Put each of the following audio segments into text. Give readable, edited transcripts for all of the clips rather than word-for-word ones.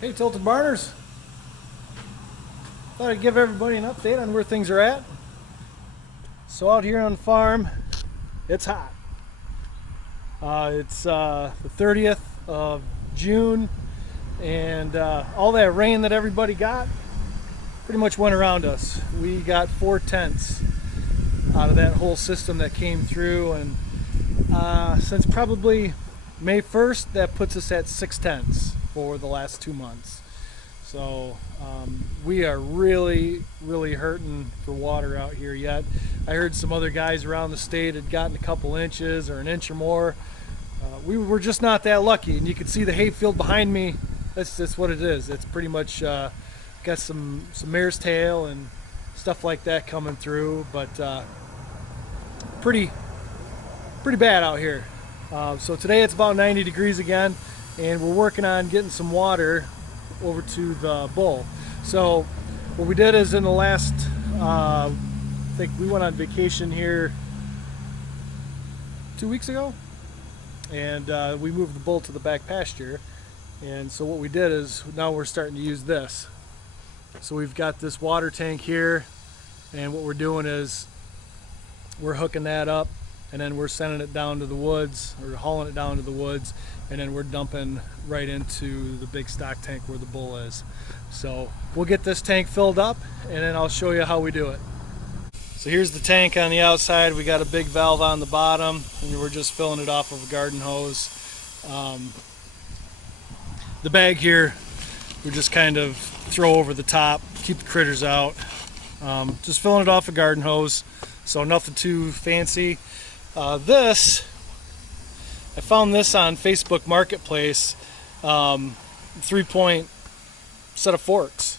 Hey Tilted Barners, thought I'd give everybody an update on where things are at. So out here on the farm, it's hot. It's the 30th of June, and all that rain that everybody got pretty much went around us. We got 4/10 out of that whole system that came through, and since probably May 1st, that puts us at 6/10 for the last 2 months. So we are really hurting for water out here yet. I heard some other guys around the state had gotten a couple inches or an inch or more. We were just not that lucky, and you can see the hayfield behind me. That's what it is. It's pretty much got some mare's tail and stuff like that coming through, but pretty bad out here. So today it's about 90 degrees again, and we're working on getting some water over to the bull. So what we did is in the last, I think we went on vacation here 2 weeks ago, and we moved the bull to the back pasture. And so what we did is now we're starting to use this. So we've got this water tank here, and what we're doing is we're hooking that up, and then we're sending it down to the woods, or hauling it down to the woods, and then we're dumping right into the big stock tank where the bull is. So we'll get this tank filled up, and then I'll show you how we do it. So here's the tank on the outside. We got a big valve on the bottom, and we're just filling it off of a garden hose. The bag here, we just kind of throw over the top, keep the critters out. Just filling it off a garden hose, so nothing too fancy. This, I found this on Facebook Marketplace, 3-point set of forks.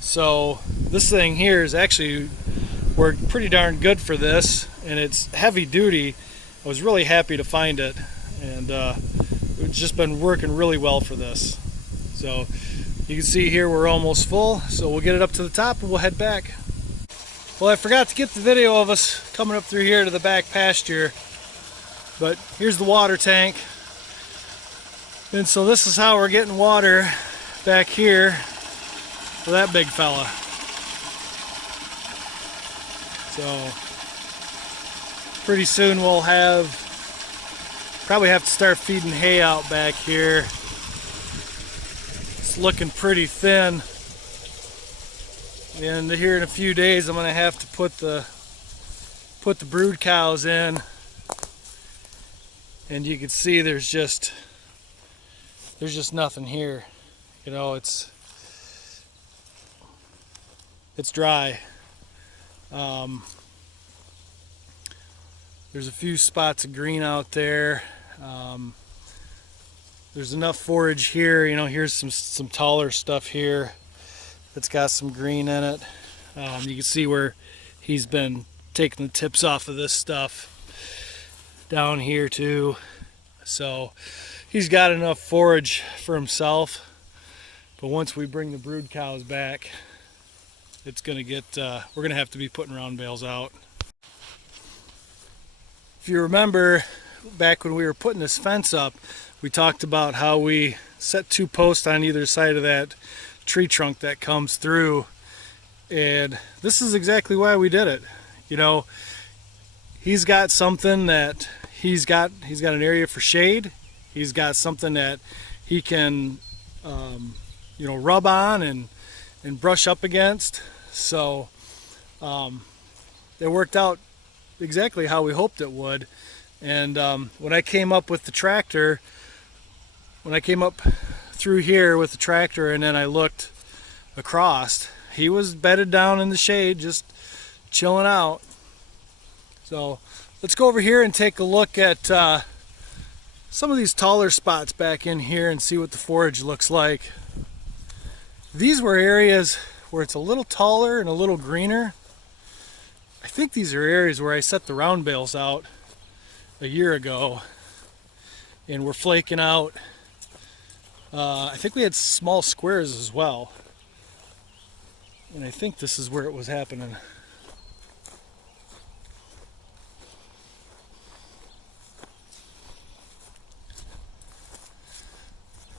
So this thing here is actually worked pretty darn good for this, and it's heavy duty. I was really happy to find it, and it's just been working really well for this. So you can see here we're almost full, so we'll get it up to the top and we'll head back. Well, I forgot to get the video of us coming up through here to the back pasture, but here's the water tank. And so this is how we're getting water back here for that big fella. So pretty soon we'll probably have to start feeding hay out back here. It's looking pretty thin. And here in a few days I'm going to have to put the brood cows in, and you can see there's just nothing here. You know, it's dry. There's a few spots of green out there. There's enough forage here. You know, here's some taller stuff here that's got some green in it. You can see where he's been taking the tips off of this stuff down here too. So he's got enough forage for himself, but once we bring the brood cows back, it's gonna get we're gonna have to be putting round bales out. If you remember back when we were putting this fence up, we talked about how we set 2 posts on either side of that tree trunk that comes through, and this is exactly why we did it. You know, he's got something that he's got an area for shade. He's got something that he can you know, rub on and brush up against. So it worked out exactly how we hoped it would. And when I came up with the tractor, when I came up through here with the tractor and then I looked across, he was bedded down in the shade, just chilling out. So let's go over here and take a look at some of these taller spots back in here and see what the forage looks like. These were areas where it's a little taller and a little greener. I think these are areas where I set the round bales out a year ago, and we're flaking out. I think we had small squares as well, and I think this is where it was happening.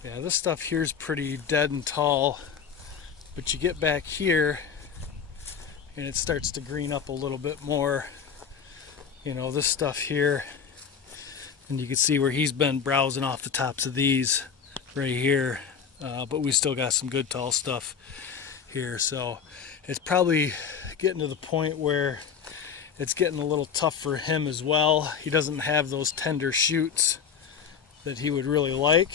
Yeah, this stuff here is pretty dead and tall, but you get back here and it starts to green up a little bit more. You know, this stuff here, and you can see where he's been browsing off the tops of these right here, but we still got some good tall stuff here. So it's probably getting to the point where it's getting a little tough for him as well. He doesn't have those tender shoots that he would really like.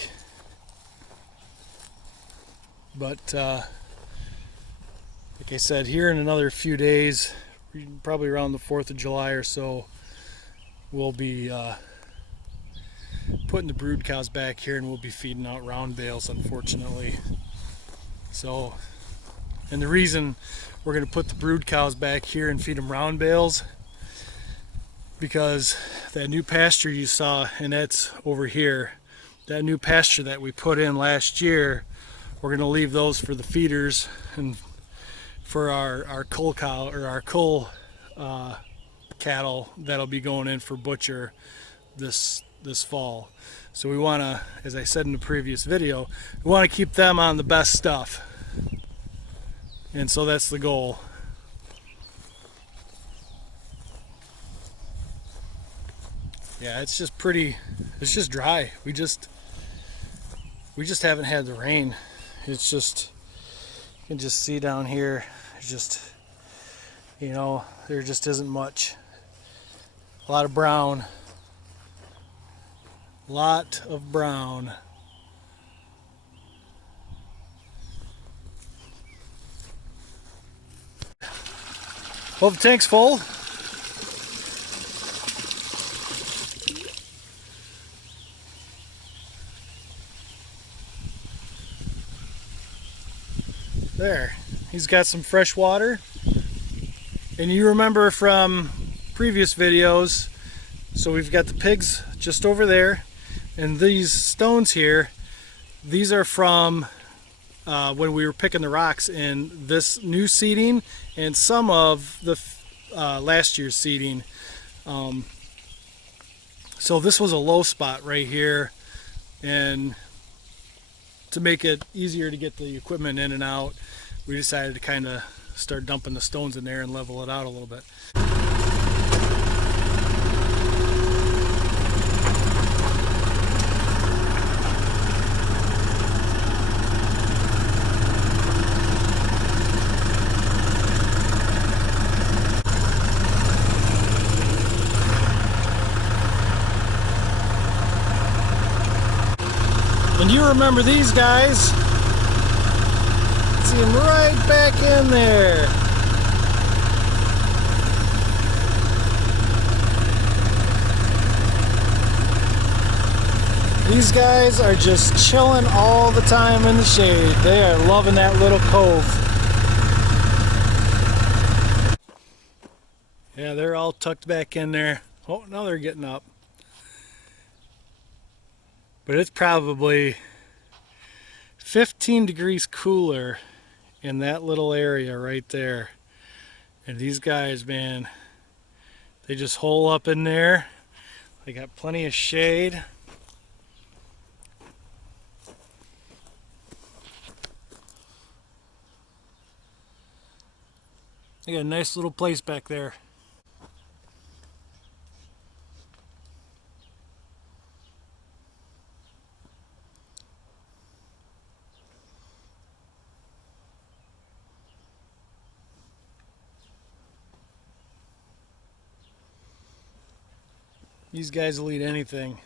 But like I said, here in another few days, probably around the 4th of July or so, we'll be putting the brood cows back here, and we'll be feeding out round bales, unfortunately. So, and the reason we're going to put the brood cows back here and feed them round bales, because that new pasture you saw, and that's over here, that new pasture that we put in last year, we're going to leave those for the feeders and for our cull cow, or our cull cattle that'll be going in for butcher this fall. So we want to, as I said in the previous video, we want to keep them on the best stuff, and so that's the goal. Yeah, it's just pretty, it's just dry. We just haven't had the rain. It's just, you can just see down here, it's just, you know, there just isn't much. A lot of brown. Lot of brown. Well, the tank's full. There, he's got some fresh water. And you remember from previous videos, so we've got the pigs just over there, and these stones here, these are from when we were picking the rocks in this new seeding and some of the last year's seeding. So this was a low spot right here, and to make it easier to get the equipment in and out, we decided to kind of start dumping the stones in there and level it out a little bit. And you remember these guys? See them right back in there. These guys are just chilling all the time in the shade. They are loving that little cove. Yeah, they're all tucked back in there. Oh, now they're getting up. But it's probably 15 degrees cooler in that little area right there. And these guys, man, they just hole up in there. They got plenty of shade. They got a nice little place back there. These guys will eat anything.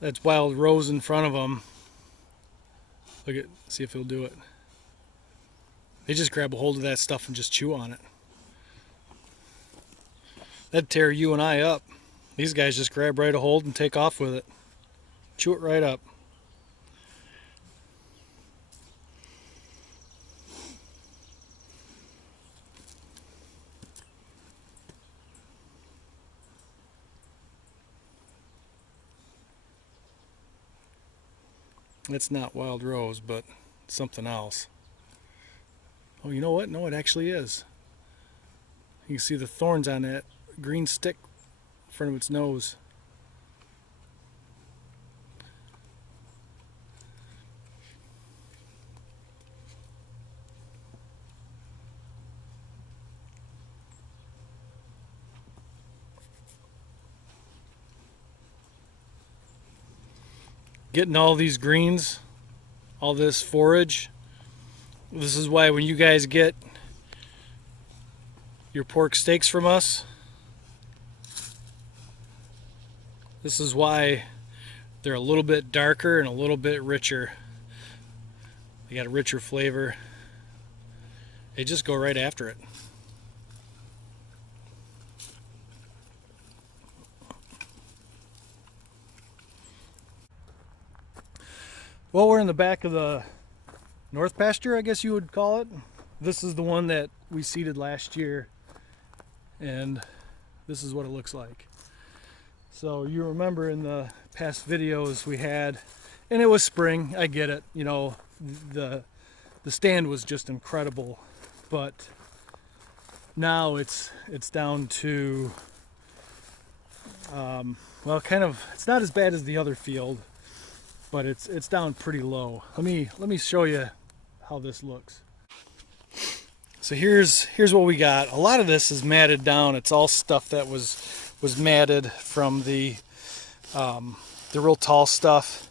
That's wild rose in front of them. Look at, see if he'll do it. They just grab a hold of that stuff and just chew on it. That'd tear you and I up. These guys just grab right a hold and take off with it. Chew it right up. It's not wild rose, but something else. Oh, you know what? No, it actually is. You can see the thorns on that green stick in front of its nose. getting all these greens, all this forage. This is why when you guys get your pork steaks from us, this is why they're a little bit darker and a little bit richer. They got a richer flavor. They just go right after it. Well, we're in the back of the north pasture, I guess you would call it. This is the one that we seeded last year, and this is what it looks like. So you remember in the past videos we had, and it was spring, I get it, you know, the stand was just incredible, but now it's down to well, kind of, it's not as bad as the other field, but it's down pretty low. Let me show you how this looks. So here's what we got. A lot of this is matted down. It's all stuff that was matted from the real tall stuff.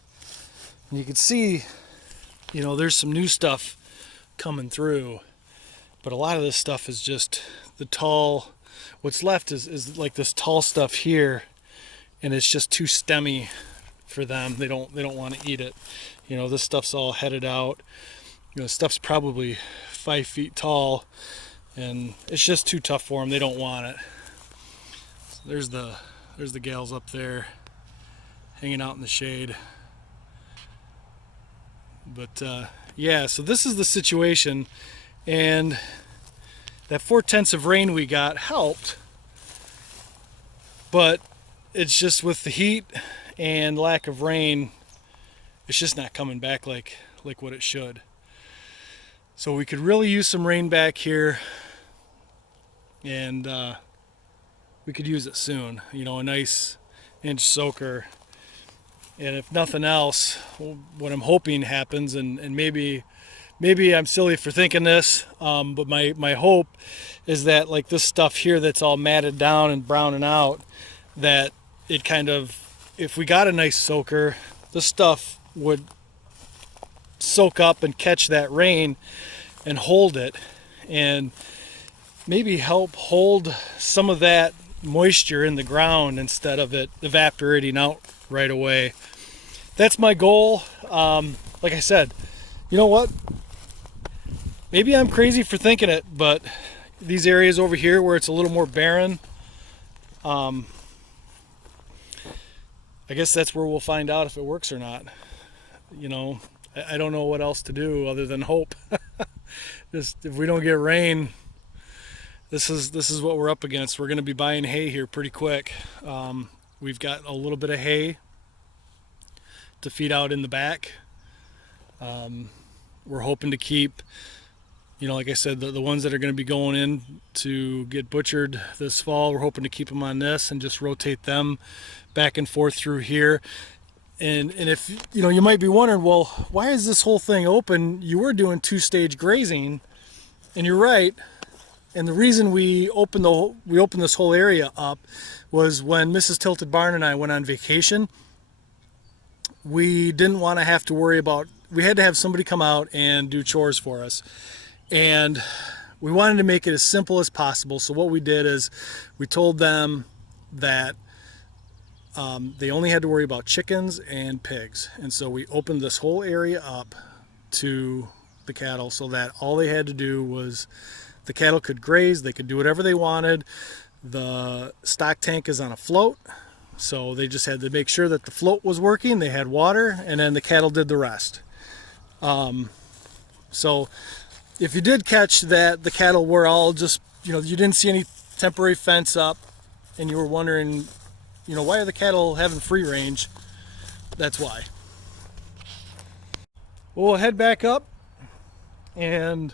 And you can see, you know, there's some new stuff coming through, but a lot of this stuff is just the tall. What's left is like this tall stuff here, and it's just too stemmy for them. They don't want to eat it. You know, this stuff's all headed out. You know, stuff's probably 5 feet tall, and it's just too tough for them. They don't want it. So there's the gals up there hanging out in the shade. But yeah, so this is the situation, and that 4/10 of rain we got helped, but it's just with the heat and lack of rain, it's just not coming back like what it should. So we could really use some rain back here, and we could use it soon. You know, a nice inch soaker. And if nothing else, what I'm hoping happens, and maybe I'm silly for thinking this, but my hope is that, like, this stuff here that's all matted down and browning out, that it kind of, if we got a nice soaker, this stuff would soak up and catch that rain and hold it, and maybe help hold some of that moisture in the ground instead of it evaporating out right away. That's my goal. Like I said, you know what? Maybe I'm crazy for thinking it, but these areas over here where it's a little more barren, I guess that's where we'll find out if it works or not. You know, I don't know what else to do other than hope. Just if we don't get rain, this is what we're up against. We're going to be buying hay here pretty quick. We've got a little bit of hay to feed out in the back. We're hoping to keep, you know, like I said, the ones that are going to be going in to get butchered this fall, we're hoping to keep them on this and just rotate them back and forth through here. And if, you know, you might be wondering, well, why is this whole thing open? You were doing 2-stage grazing, and you're right. And the reason we opened this whole area up was when Mrs. Tilted Barn and I went on vacation. We didn't want to have to worry about, we had to have somebody come out and do chores for us. And we wanted to make it as simple as possible. So what we did is we told them that they only had to worry about chickens and pigs. And so we opened this whole area up to the cattle so that all they had to do was, the cattle could graze, they could do whatever they wanted. The stock tank is on a float, so they just had to make sure that the float was working, they had water, and then the cattle did the rest. So if you did catch that the cattle were all just, you know, you didn't see any temporary fence up, and you were wondering, you know, why are the cattle having free range? That's why. Well, we'll head back up, and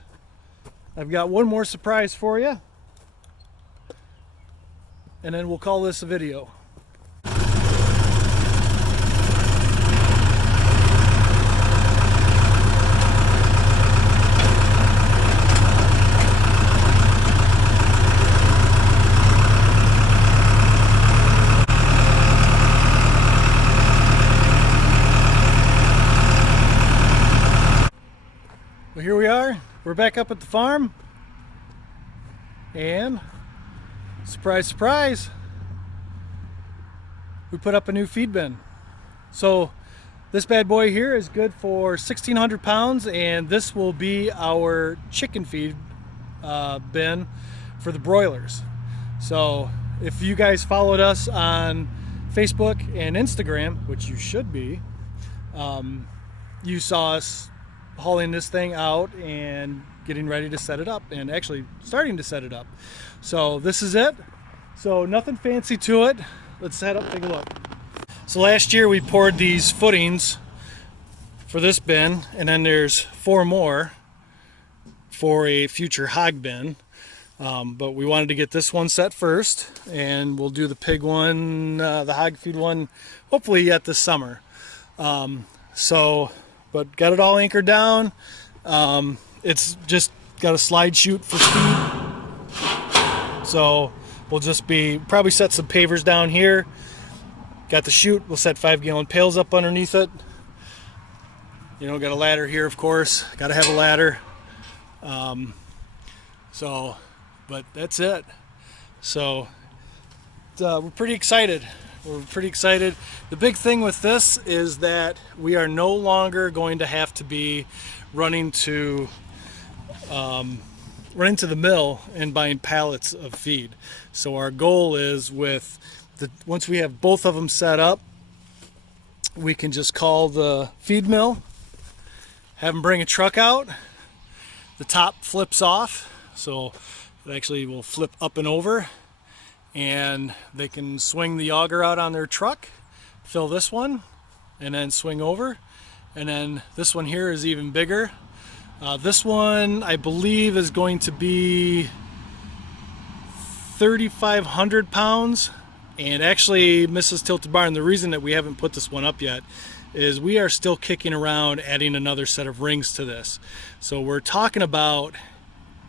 I've got one more surprise for you, and then we'll call this a video. we're back up at the farm, and surprise, surprise, we put up a new feed bin. So this bad boy here is good for 1,600 pounds, and this will be our chicken feed bin for the broilers. So if you guys followed us on Facebook and Instagram, which you should be, you saw us hauling this thing out and getting ready to set it up, and actually starting to set it up. So this is it. So nothing fancy to it. Let's head up and take a look. So last year we poured these footings for this bin, and then there's 4 more for a future hog bin. But we wanted to get this one set first, and we'll do the pig one, the hog feed one, hopefully yet this summer. But got it all anchored down. It's just got a slide chute for speed. So we'll just probably set some pavers down here. Got the chute, we'll set 5-gallon pails up underneath it. You know, got a ladder here, of course. Got to have a ladder. But that's it. So we're pretty excited. The big thing with this is that we are no longer going to have to be running to the mill and buying pallets of feed. So our goal is once we have both of them set up, we can just call the feed mill, have them bring a truck out. The top flips off, so it actually will flip up and over, and they can swing the auger out on their truck, fill this one, and then swing over. And then this one here is even bigger. This one I believe is going to be 3,500 pounds. And actually, Mrs. Tilted Barn, the reason that we haven't put this one up yet is we are still kicking around adding another set of rings to this. So we're talking about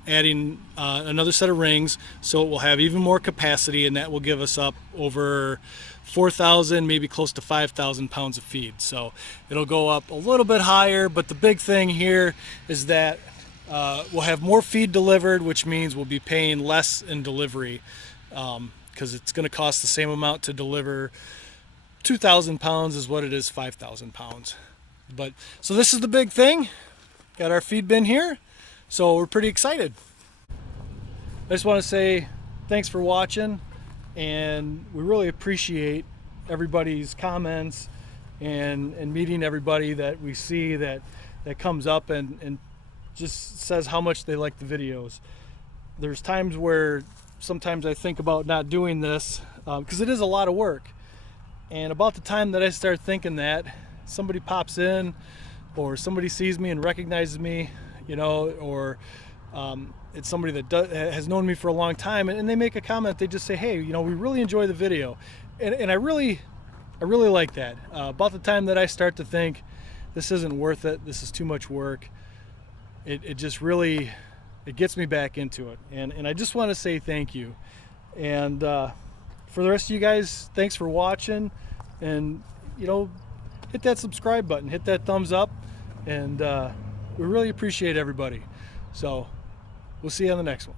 adding another set of rings, so it will have even more capacity, and that will give us up over 4,000, maybe close to 5,000 pounds of feed. So it'll go up a little bit higher, but the big thing here is that we'll have more feed delivered, which means we'll be paying less in delivery, because it's going to cost the same amount to deliver 2,000 pounds as what it is 5,000 pounds. So this is the big thing. Got our feed bin here. So we're pretty excited. I just want to say thanks for watching, and we really appreciate everybody's comments and meeting everybody that we see that comes up and just says how much they like the videos. There's times where sometimes I think about not doing this because it is a lot of work, and about the time that I start thinking that, somebody pops in or somebody sees me and recognizes me, you know, or it's somebody that has known me for a long time, and they make a comment. They just say, hey, you know, we really enjoy the video, and I really like that. About the time that I start to think this isn't worth it, this is too much work, it just really, it gets me back into it, and I just want to say thank you. And for the rest of you guys, thanks for watching, and you know, hit that subscribe button, hit that thumbs up, and we really appreciate everybody. So we'll see you on the next one.